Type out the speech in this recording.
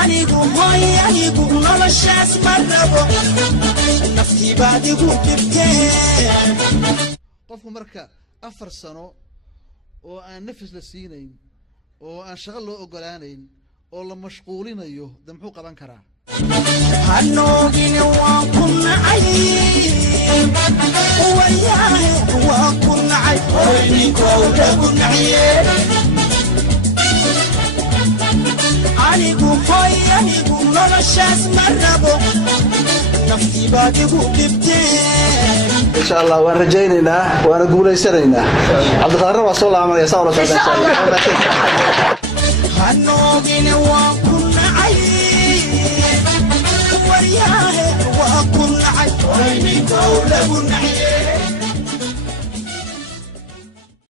anigu hoy anigu noloshaas ma rabo naftii baad igu dhibteen qofku marka 4 sano oo aan nafis la siinayn oo aan shaqo loo ogolaanayn oo la mashquulinayo damxuu qaban karaa hanogin waa kunacay wayahay waa kunacay ninkoo lagu naciyay anigu hoy anigu noloshaas ma rabo naftii baad igu dhibteen إن شاء الله وأنا رجينا وأنا قولي سرينا عبد القادر وصلى الله عليه وسلم إن شاء الله هنوغين وكل عين وياه وكل عين وين قولة